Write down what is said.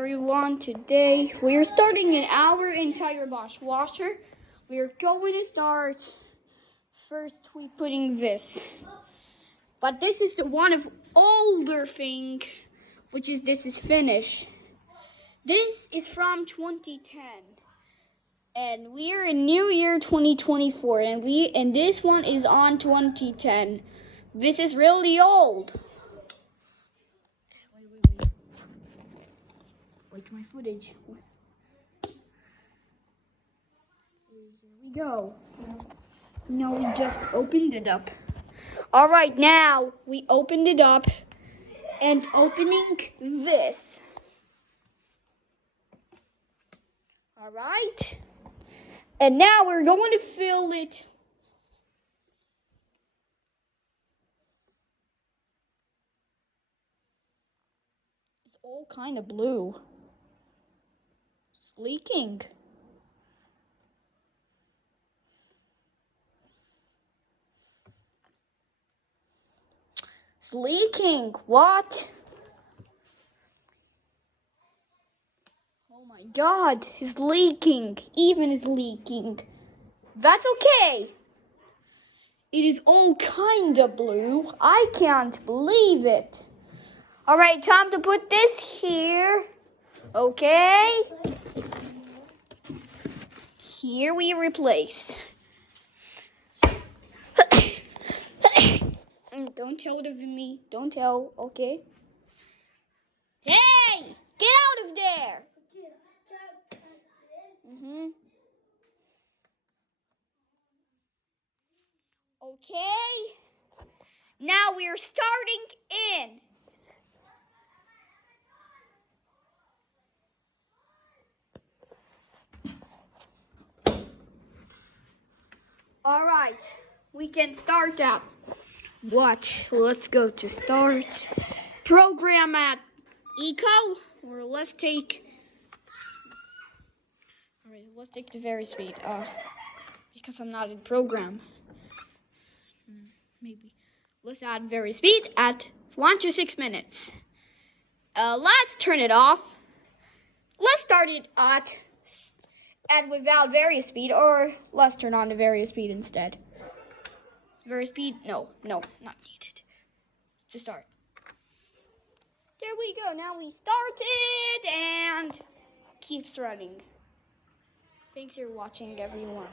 Everyone, today we are starting our entire dishwasher. We are going to start first we putting this, but this is the one of older thing, which is this is finished. This is from 2010, and we are in New Year 2024, and this one is on 2010. This is really old. Wait, my footage. Here we go. No, we just opened it up. All right, now we opened it up and opening this. All right. And now we're going to fill it. It's all kind of blue. It's leaking. It's leaking. What? Oh my God, it's leaking. Even it's leaking. That's okay. It is all kind of blue. I can't believe it. All right, time to put this here. Okay. Here we replace. Don't tell it of me. Don't tell, okay? Hey! Get out of there! Okay. Now we are starting in. All right. We can start that. Watch. Let's go to start. Program at Eco. Or let's take. All right. Let's take the very speed. Because I'm not in program. Maybe. Let's add very speed at 1 to 6 minutes. Let's turn it off. Let's start it at without various speed, or let's turn on the various speed instead. Various speed? No, not needed. To start. There we go. Now we started and keeps running. Thanks for watching, everyone.